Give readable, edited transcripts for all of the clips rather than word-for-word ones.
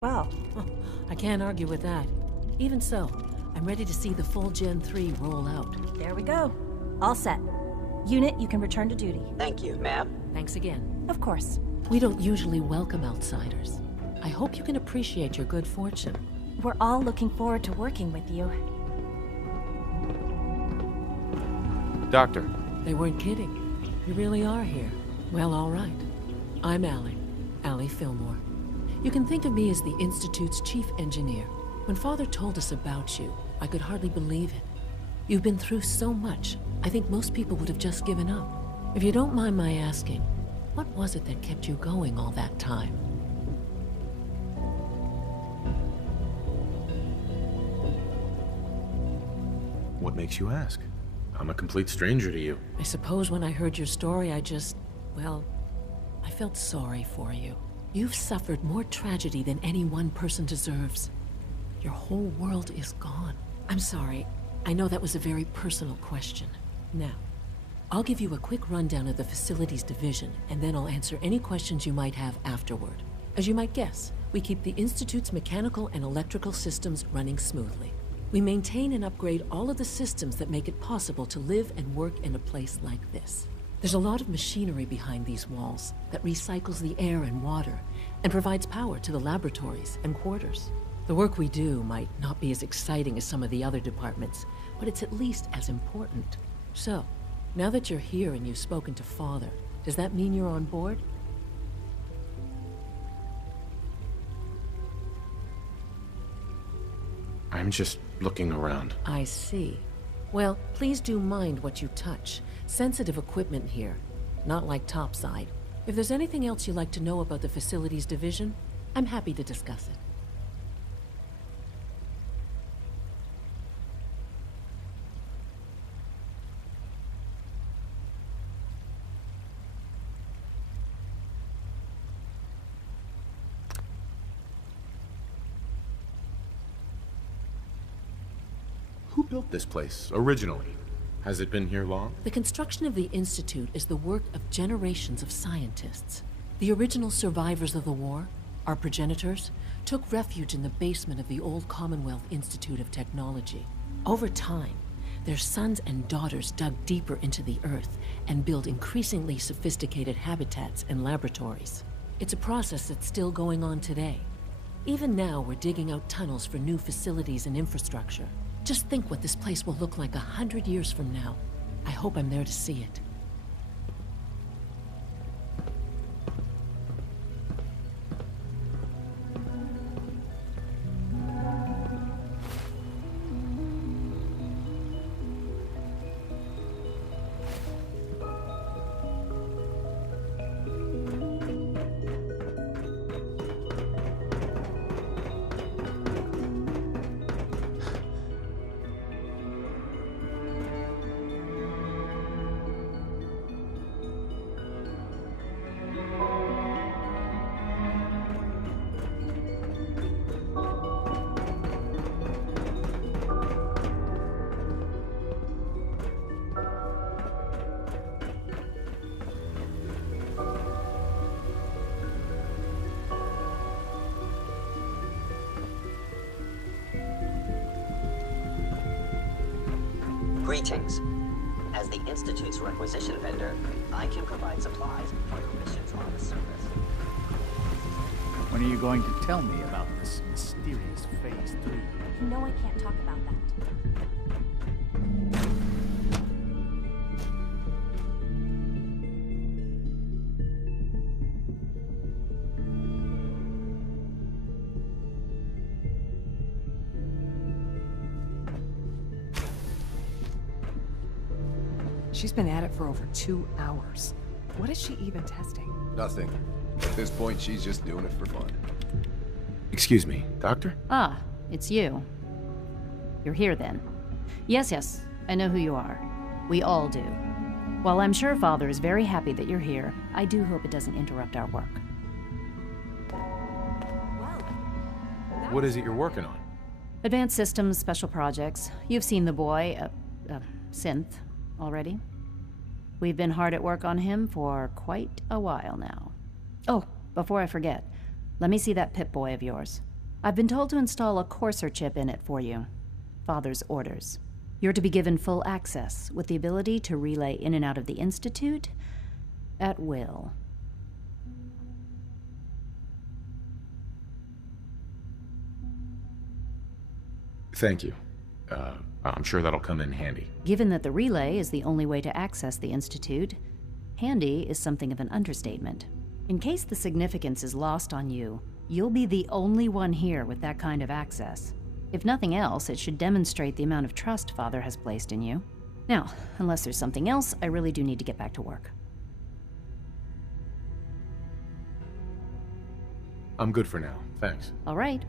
Well, I can't argue with that. Even so, I'm ready to see the full Gen 3 roll out. there we go. All set. Unit, you can return to duty. Thank you, ma'am. Thanks again. Of course. We don't usually welcome outsiders. I hope you can appreciate your good fortune. We're all looking forward to working with you. Doctor. They weren't kidding. You really are here. Well, all right. I'm Allie Fillmore. You can think of me as the Institute's chief engineer. When Father told us about you, I could hardly believe it. You've been through so much, I think most people would have just given up. If you don't mind my asking, what was it that kept you going all that time? What makes you ask? I'm a complete stranger to you. I suppose when I heard your story, well, I felt sorry for you. You've suffered more tragedy than any one person deserves. Your whole world is gone. I'm sorry. I know that was a very personal question. Now, I'll give you a quick rundown of the facilities division, and then I'll answer any questions you might have afterward. As you might guess, we keep the Institute's mechanical and electrical systems running smoothly. We maintain and upgrade all of the systems that make it possible to live and work in a place like this. There's a lot of machinery behind these walls that recycles the air and water and provides power to the laboratories and quarters. The work we do might not be as exciting as some of the other departments, but it's at least as important. So, now that you're here and you've spoken to Father, does that mean you're on board? I'm just looking around. I see. Well, please do mind what you touch. Sensitive equipment here, not like topside. If there's anything else you'd like to know about the facilities division, I'm happy to discuss it. Who built this place, originally? Has it been here long? The construction of the Institute is the work of generations of scientists. The original survivors of the war, our progenitors, took refuge in the basement of the old Commonwealth Institute of Technology. Over time, their sons and daughters dug deeper into the earth and built increasingly sophisticated habitats and laboratories. It's a process that's still going on today. Even now, we're digging out tunnels for new facilities and infrastructure. Just think what this place will look like 100 years from now. I hope I'm there to see it. Greetings. As the Institute's requisition vendor, I can provide supplies for your missions on the surface. When are you going to tell me about this mysterious Phase 3? You know I can't talk about that. She's been at it for over 2 hours. What is she even testing? Nothing. At this point, she's just doing it for fun. Excuse me, Doctor? Ah, it's you. You're here then. Yes, I know who you are. We all do. While I'm sure Father is very happy that you're here, I do hope it doesn't interrupt our work. What is it you're working on? Advanced systems, special projects. You've seen the boy, Synth, already. We've been hard at work on him for quite a while now. Oh, before I forget, let me see that Pip-Boy of yours. I've been told to install a courser chip in it for you. Father's orders. You're to be given full access, with the ability to relay in and out of the Institute at will. Thank you. I'm sure that'll come in handy. Given that the relay is the only way to access the Institute, handy is something of an understatement. In case the significance is lost on you, you'll be the only one here with that kind of access. If nothing else, it should demonstrate the amount of trust Father has placed in you. Now, unless there's something else, I really do need to get back to work. I'm good for now, thanks. All right.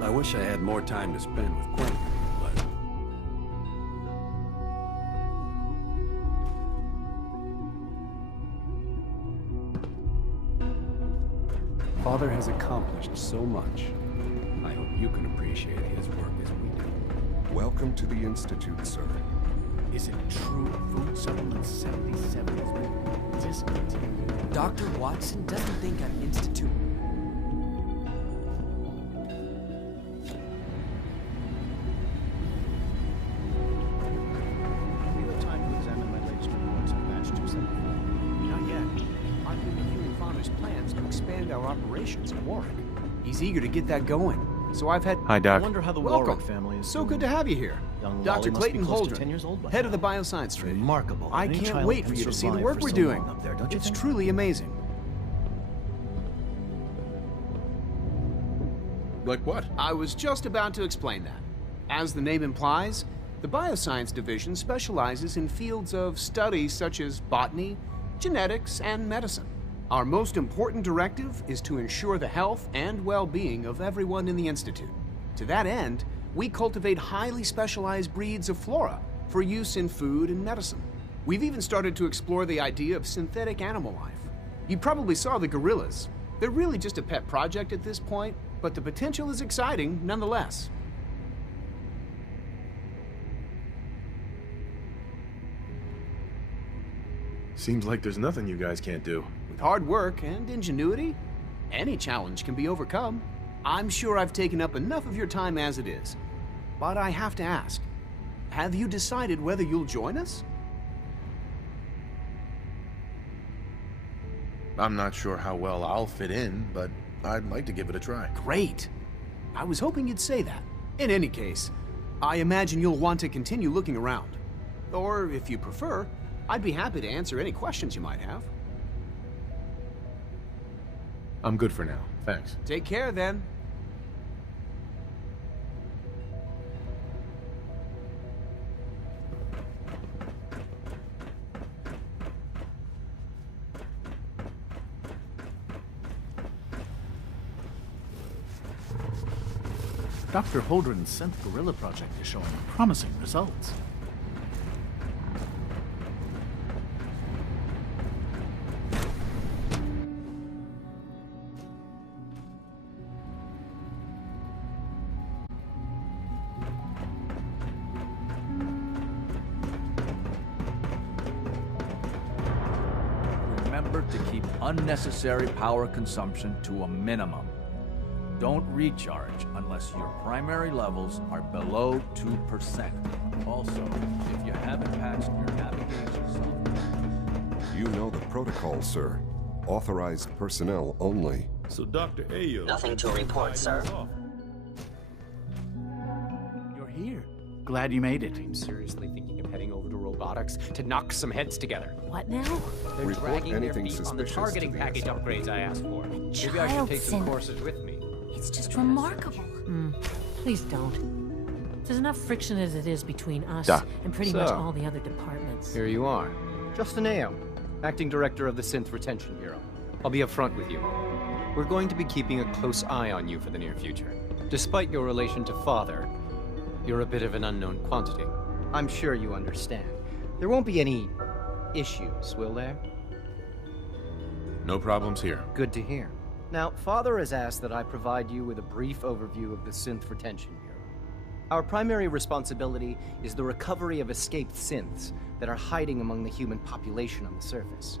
I wish I had more time to spend with Quentin, but... Father has accomplished so much. I hope you can appreciate his work as we do. Welcome to the Institute, sir. Is it true Food Supplement 77 has been discontinued? Dr. Watson doesn't think an institute... Do you have time to examine my latest reports on batch 274? Not yet. I've been reviewing Father's plans to expand our operations in Warwick. He's eager to get that going. So I've had... Hi, Doc. I wonder how the Welcome. Warwick family is So doing. good to have you here. Young Dr. Lolly must Clayton be close to Holdren, 10 years old by head now. of the Bioscience It's Division. remarkable. I Any can't child wait can for you to see the survive work for we're so doing. long up there, don't you It's think? truly amazing. Like what? I was just about to explain that. As the name implies, the Bioscience Division specializes in fields of study such as botany, genetics, and medicine. Our most important directive is to ensure the health and well-being of everyone in the Institute. To that end, we cultivate highly specialized breeds of flora for use in food and medicine. We've even started to explore the idea of synthetic animal life. You probably saw the gorillas. They're really just a pet project at this point, but the potential is exciting nonetheless. Seems like there's nothing you guys can't do. With hard work and ingenuity, any challenge can be overcome. I'm sure I've taken up enough of your time as it is. But I have to ask, have you decided whether you'll join us? I'm not sure how well I'll fit in, but I'd like to give it a try. Great. I was hoping you'd say that. In any case, I imagine you'll want to continue looking around. Or, if you prefer, I'd be happy to answer any questions you might have. I'm good for now, thanks. Take care, then. Dr. Holdren's synth gorilla project is showing promising results. Remember to keep unnecessary power consumption to a minimum. Don't recharge unless your primary levels are below 2%. Also, if you haven't patched your navigation software... You know the protocol, sir. Authorized personnel only. So Dr. Ayo... Nothing to report, sir. You're here. Glad you made it. I'm seriously thinking of heading over to robotics to knock some heads together. What now? They're Report dragging their anything feet on the suspicious targeting to the package SRP. upgrades I asked for. Maybe I should Child take some synth. courses with me. It's just remarkable. Please don't. There's enough friction as it is between us Doc. and pretty So, much all the other departments. Here you are. Justin Ayo, Acting Director of the Synth Retention Bureau. I'll be upfront with you. We're going to be keeping a close eye on you for the near future. Despite your relation to Father, you're a bit of an unknown quantity. I'm sure you understand. There won't be any issues, will there? No problems here. Good to hear. Now, Father has asked that I provide you with a brief overview of the Synth Retention Bureau. Our primary responsibility is the recovery of escaped synths that are hiding among the human population on the surface.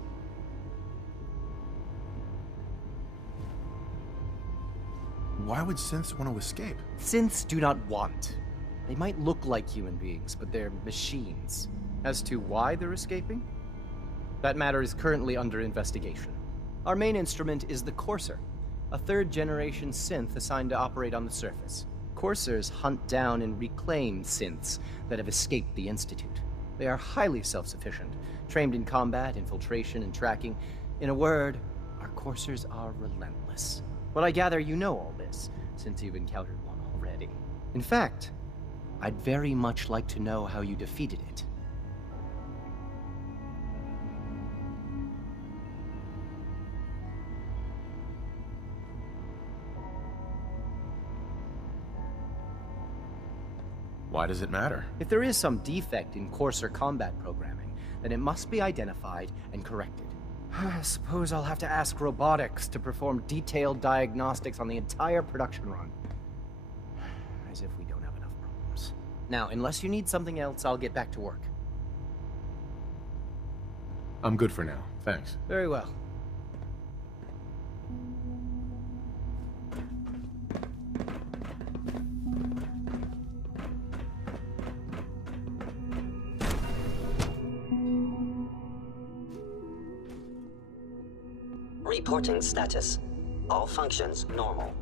Why would synths want to escape? Synths do not want. They might look like human beings, but they're machines. As to why they're escaping? That matter is currently under investigation. Our main instrument is the Courser, a third-generation synth assigned to operate on the surface. Coursers hunt down and reclaim synths that have escaped the Institute. They are highly self-sufficient, trained in combat, infiltration, and tracking. In a word, our Coursers are relentless. But I gather you know all this, since you've encountered one already. In fact, I'd very much like to know how you defeated it. Why does it matter? If there is some defect in Courser combat programming, then it must be identified and corrected. I suppose I'll have to ask robotics to perform detailed diagnostics on the entire production run. As if we don't have enough problems. Now, unless you need something else, I'll get back to work. I'm good for now, thanks. Very well. Reporting status. All functions normal.